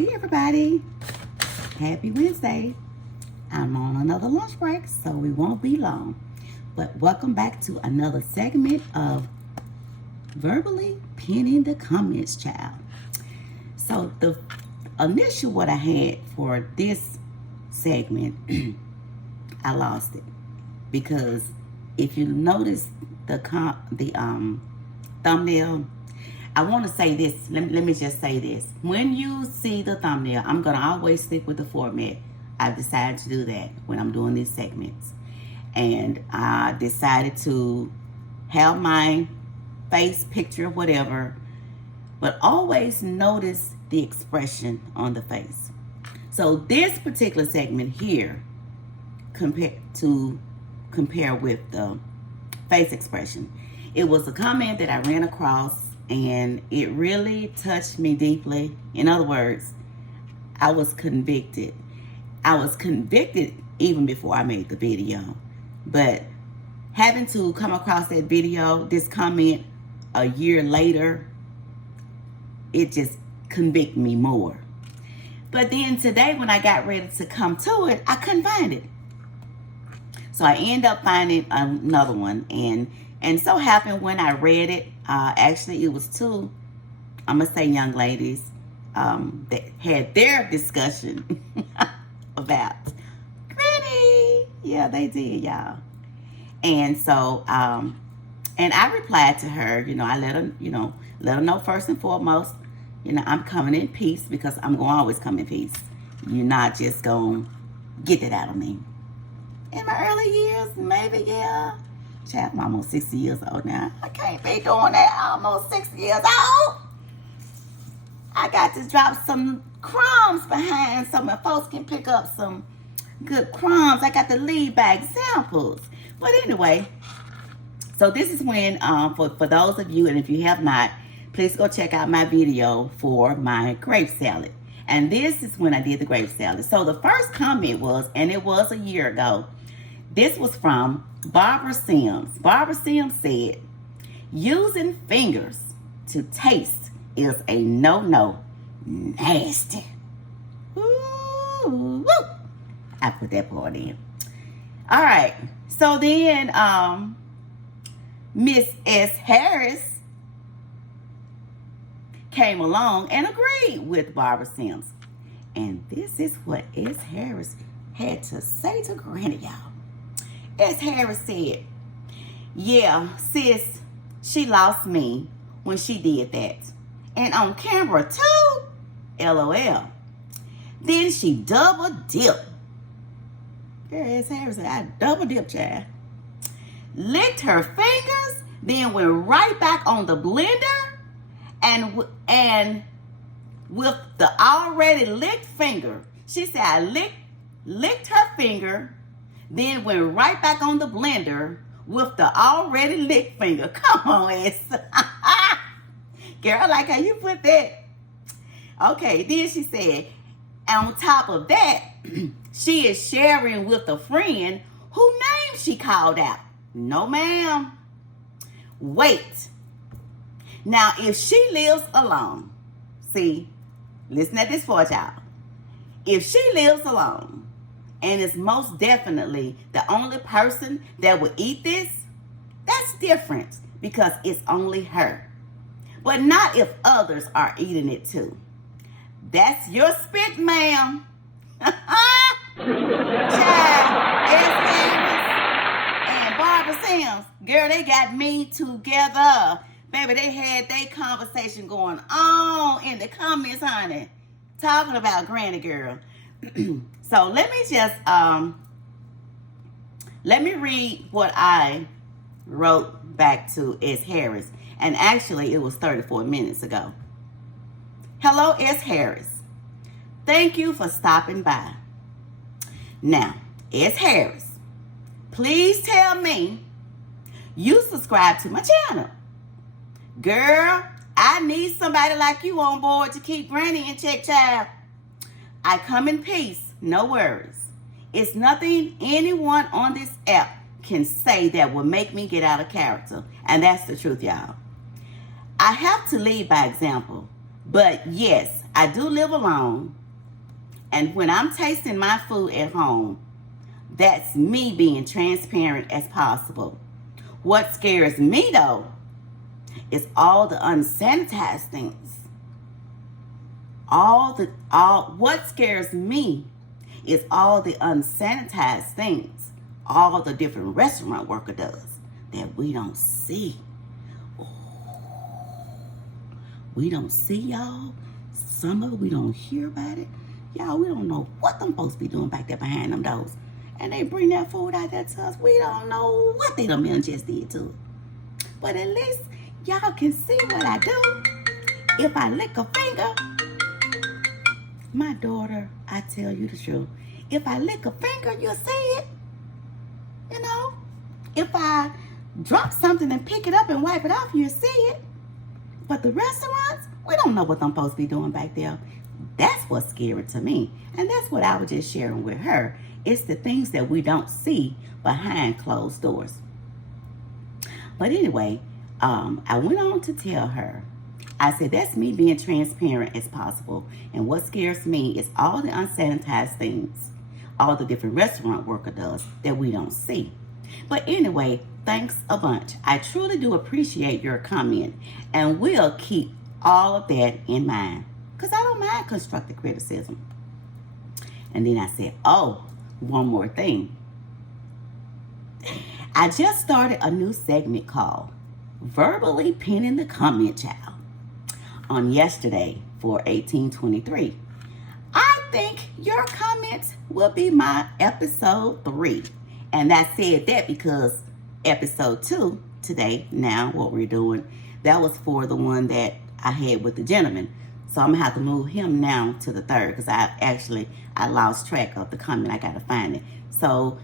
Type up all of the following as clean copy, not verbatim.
Hey everybody, happy Wednesday. I'm on another lunch break, so we won't be long. But welcome back to another segment of Verbally Pinning the Comments, child. So the initial what I had for this segment, I lost it. Because if you notice the thumbnail, I want to say this. Let me just say this. When you see the thumbnail, I'm going to always stick with the format. I've decided to do that when I'm doing these segments. And I decided to have my face picture, whatever, but always notice the expression on the face. So this particular segment here, compare with the face expression, it was a comment that I ran across, and it really touched me deeply. In other words, I was convicted. I was convicted even before I made the video. But having to come across that video, this comment a year later, it just convicted me more. But then today when I got ready to come to it, I couldn't find it. So I ended up finding another one. And so happened when I read it, actually it was two, I'm going to say young ladies, that had their discussion about Granny. Yeah, they did, y'all. And so, and I replied to her, I let her know first and foremost, I'm coming in peace, because I'm going to always come in peace. You're not just going to get that out of me. In my early years, maybe, yeah. Child, I'm almost 60 years old now. I can't be doing that. Almost 60 years old. I got to drop some crumbs behind so my folks can pick up some good crumbs. I got to lead by examples. But anyway, so this is when, for those of you, and if you have not, please go check out my video for my grape salad. And this is when I did the grape salad. So the first comment was, and it was a year ago, this was from Barbara Sims. Barbara Sims said, using fingers to taste is a no-no. Nasty. Ooh, woo. I put that part in. All right. So then Miss S. Harris came along and agreed with Barbara Sims. And this is what S. Harris had to say to Granny, y'all. S. Harris said, yeah, sis, she lost me when she did that. And on camera too, LOL. Then she double dipped. Girl, S. Harris said, I double dipped, child. Licked her fingers, then went right back on the blender, and with the already licked finger, she said, I licked her finger, then went right back on the blender with the already licked finger. Come on, S. Girl, I like how you put that. Okay, then she said, on top of that, she is sharing with a friend whose name she called out. No, ma'am. Wait. Now, if she lives alone, see, listen at this for y'all. If she lives alone and is most definitely the only person that would eat this, that's different, because it's only her. But not if others are eating it too. That's your spit, ma'am. Child, and Barbara Sims, girl, they got me together. Baby, they had their conversation going on in the comments, honey. Talking about Granny girl. So let me just, let me read what I wrote back to S. Harris. And actually, it was 34 minutes ago. Hello, S. Harris. Thank you for stopping by. Now, S. Harris, please tell me you subscribe to my channel. Girl, I need somebody like you on board to keep Granny in check, child. I come in peace, no worries. It's nothing anyone on this app can say that will make me get out of character. And that's the truth, y'all. I have to lead by example. But yes, I do live alone. And when I'm tasting my food at home, that's me being transparent as possible. What scares me, though, is all the unsanitized things. What scares me is all the unsanitized things all the different restaurant worker does that we don't see. We don't see, y'all. Some of it, we don't hear about it. Y'all, we don't know what them folks be doing back there behind them doors. And they bring that food out there to us. We don't know what they done just did to it. But at least y'all can see what I do. If I lick a finger, my daughter, I tell you the truth. If I lick a finger, you'll see it. You know? If I drop something and pick it up and wipe it off, you'll see it. But the restaurants, we don't know what them folks be doing back there. That's what's scary to me. And that's what I was just sharing with her. It's the things that we don't see behind closed doors. But anyway, I went on to tell her, I said, that's me being transparent as possible. And what scares me is all the unsanitized things, all the different restaurant worker does that we don't see. But anyway, thanks a bunch. I truly do appreciate your comment and will keep all of that in mind because I don't mind constructive criticism. And then I said, oh, one more thing. I just started a new segment called Verbally Pinning the Comment Child on yesterday for 1823. I think your comments will be my episode 3. And I said that because episode 2 today, now what we're doing, that was for the one that I had with the gentleman. So I'm going to have to move him now to the 3rd because I lost track of the comment. I got to find it. So,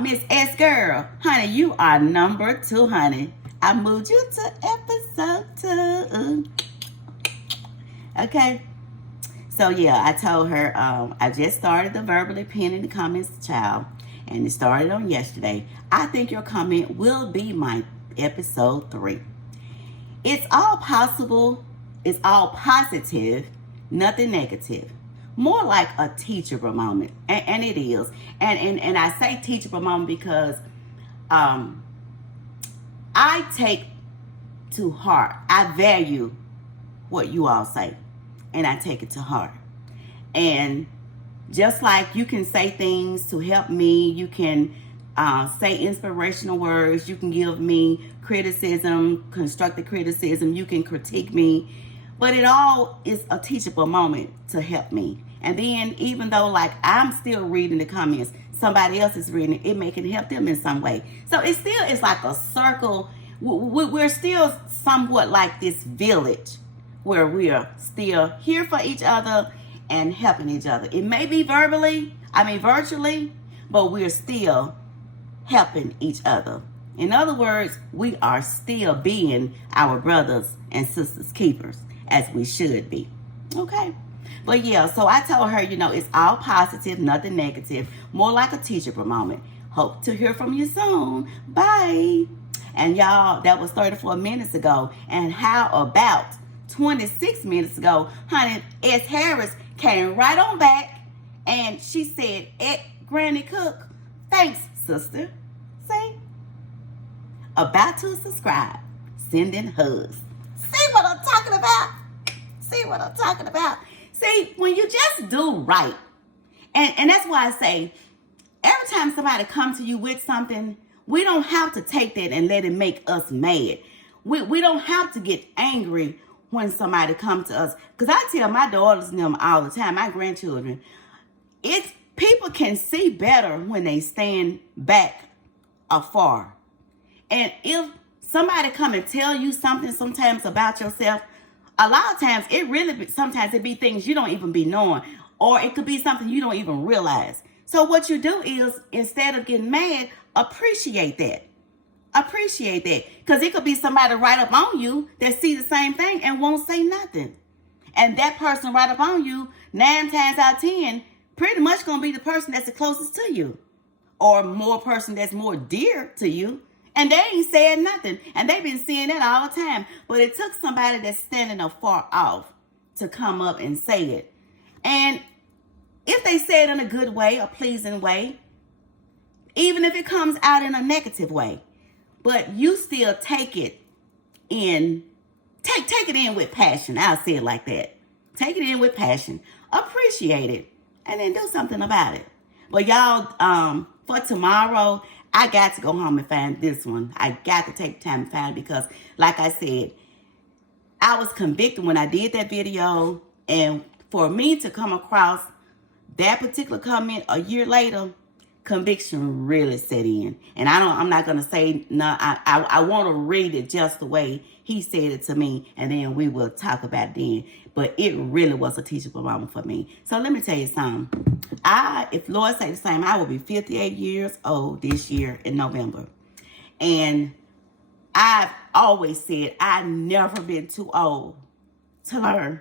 Miss S Girl, honey, you are number 2, honey. I moved you to episode 2. Okay. So, yeah, I told her I just started the Verbally Pinning the Comments Child. And it started on yesterday. I think your comment will be my episode 3. It's all possible. It's all positive, nothing negative. More like a teachable moment. And it is. And I say teachable moment because I take to heart. I value what you all say. And I take it to heart. And just like you can say things to help me, you can say inspirational words, you can give me criticism, constructive criticism, you can critique me, but it all is a teachable moment to help me. And then even though like I'm still reading the comments, somebody else is reading it, it may can help them in some way. So it still is like a circle. We're still somewhat like this village where we are still here for each other and helping each other. It may be virtually, but we're still helping each other. In other words, we are still being our brothers and sisters keepers as we should be. Okay? But yeah, so I told her, it's all positive, nothing negative, more like a teachable moment. Hope to hear from you soon. Bye. And y'all, that was 34 minutes ago. And how about 26 minutes ago, honey, S. Harris came right on back and she said, Granny Cook, thanks, sister. See? About to subscribe. Sending hugs. See what I'm talking about? See what I'm talking about? See, when you just do right, and that's why I say, every time somebody comes to you with something, we don't have to take that and let it make us mad. We don't have to get angry when somebody comes to us. Because I tell my daughters and them all the time, my grandchildren, people can see better when they stand back afar. And if somebody come and tell you something sometimes about yourself, a lot of times sometimes it be things you don't even be knowing, or it could be something you don't even realize. So what you do is, instead of getting mad, appreciate that. Appreciate that. Because it could be somebody right up on you that see the same thing and won't say nothing. And that person right up on you, 9 times out of 10, pretty much going to be the person that's the closest to you. Or more person that's more dear to you. And they ain't saying nothing. And they've been seeing that all the time. But it took somebody that's standing afar off to come up and say it. And if they say it in a good way, a pleasing way, even if it comes out in a negative way, but you still take it in, take it in with passion. I'll say it like that. Take it in with passion. Appreciate it. And then do something about it. But y'all, for tomorrow, I got to go home and find this one. I got to take time to find it because, like I said, I was convicted when I did that video. And for me to come across that particular comment a year later, conviction really set in. And I'm not going to say, no, I want to read it just the way he said it to me. And then we will talk about it then. But it really was a teachable moment for me. So let me tell you something. If Lord say the same, I will be 58 years old this year in November. And I've always said I've never been too old to learn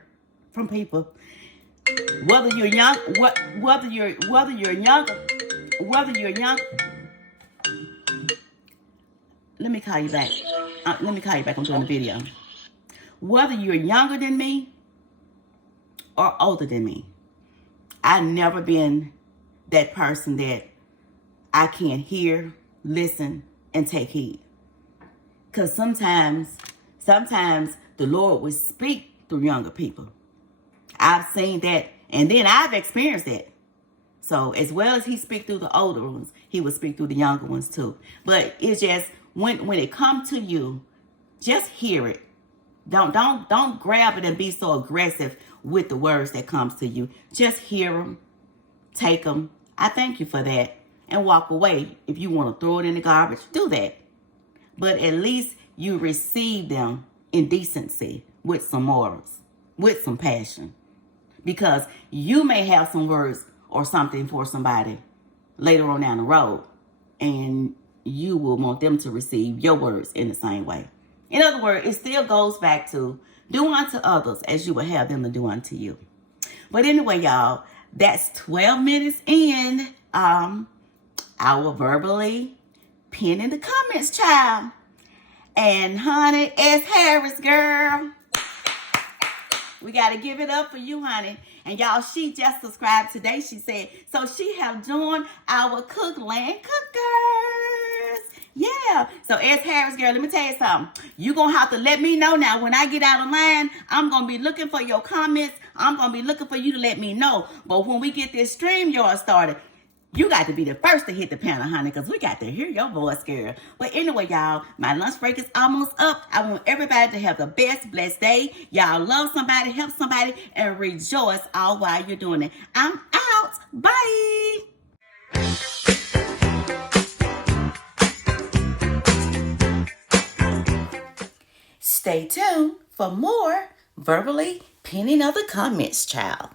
from people. Whether you're young, whether you're young. Let me call you back. I'm doing a video. Whether you're younger than me or older than me, I've never been that person that I can't hear, listen, and take heed. Because sometimes the Lord will speak through younger people. I've seen that, and then I've experienced that. So as well as he speak through the older ones, he will speak through the younger ones too. But it's just when it comes to you, just hear it. Don't grab it and be so aggressive with the words that comes to you. Just hear them, take them. I thank you for that, and walk away. If you want to throw it in the garbage, do that. But at least you receive them in decency with some morals, with some passion, because you may have some words or something for somebody later on down the road, and you will want them to receive your words in the same way. In other words, it still goes back to do unto others as you would have them to do unto you. But anyway, y'all, that's 12 minutes in our verbally pin in the comments, child. And honey, S. Harris, girl, we got to give it up for you, honey. And y'all, she just subscribed today, she said. So she have joined our Cookland Cookers. Yeah. So S. Harris, girl, let me tell you something. You're going to have to let me know now. When I get out of line, I'm going to be looking for your comments. I'm going to be looking for you to let me know. But when we get this StreamYard started, you got to be the first to hit the panel, honey, because we got to hear your voice, girl. But anyway, y'all, my lunch break is almost up. I want everybody to have the best blessed day. Y'all love somebody, help somebody, and rejoice all while you're doing it. I'm out. Bye. Stay tuned for more verbally pinning of the comments, child.